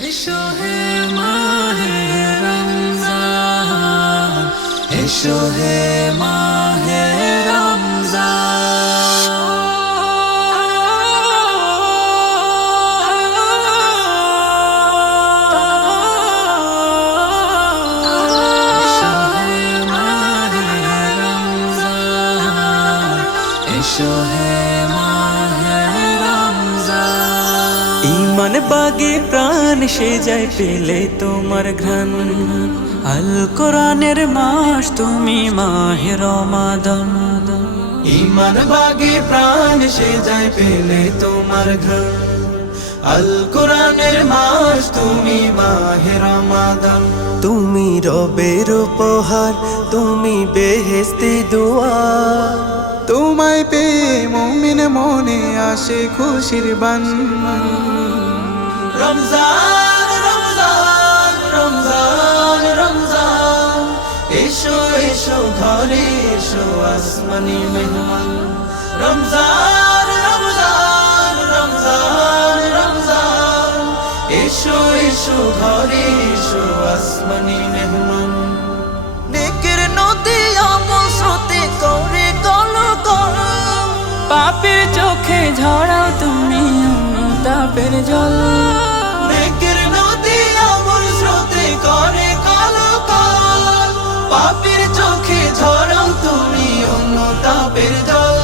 এসো হে মাহে রমজান এসো হে মাহে রমজান এসো হে ইমান বাগে প্রাণ সে যায় পেলে তোমার ঘ্রাণ। আল কোরআনের মাস, তুমি মাহে রমাদান। ইমান বাগে প্রাণ সে যায় পেলে তোমার ঘর আল কোরআনের মাস, তুমি মাহে রমাদান। তুমি রবের উপহার, তুমি বেহেস্তে দোয়া। তোমায় পেয়ে আসে খুশির বান। রমজান রমজান রমজান রমজান। এসো এসো, ঘরে এসো আসমানি মেহমান। রমজান রমজান রমজান রমজান। এসো এসো, ঘরে এসো আসমানি মেহমান। চোখে ঝরাও তুমি তাপের জল। নেকের নদী আমল স্রোতে করে কালো কাল পাপের চোখে ঝরাও তুমি অন্য তাপের জল।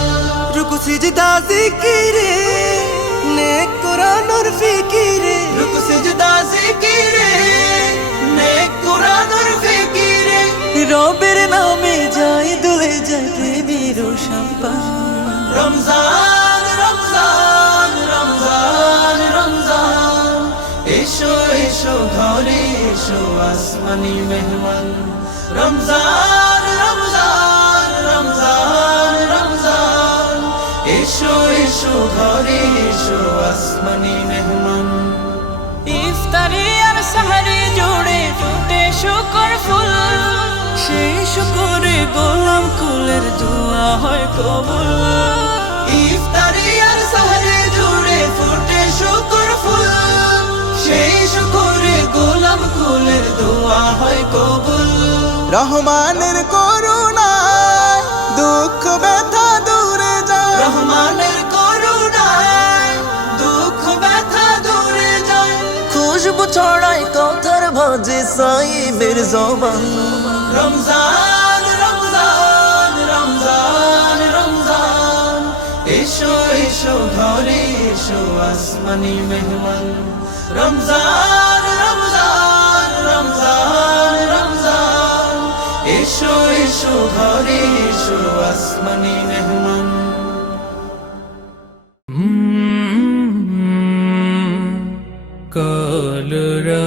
রুকু সিজদা জিকিরে নেক কোরআনের ফিকিরে। রুকু সিজদা জিকিরে নেক কুরআনের ফিকিরে। রবের নামে যাই দুলে যায় প্রেমের সম্পান রমজান আসমানি মেহমান। রমজান রমজান রমজান রমজান। এসো এসো ঘরে এসো আসমানি মেহমান। ইফতারি আর সাহারি জুড়ে ফুটে শুকর ফুল। সেই শুকরে গোলাম কুলের দোয়া হয় কবুল। ইফতারি আর সাহরে জুড়ে ফুটে শুকর ফুল। সেই শুকরে গোলাম কুলের দোয়া হয় কবুল। রহমানের করুণা দুঃখ ব্যথা দূরে যায়। রহমানের করুণায় দুঃখ ব্যথা দূরে যায়। খুশবু ছড়ায় কথার ভাজে সাইবের জবান। রমজান রমজান রমজান রমজান। এসো এসো ঘরে এসো আসমানি মেহমান। রমজান ঘরে এসো আসমানি মেহমান কলরা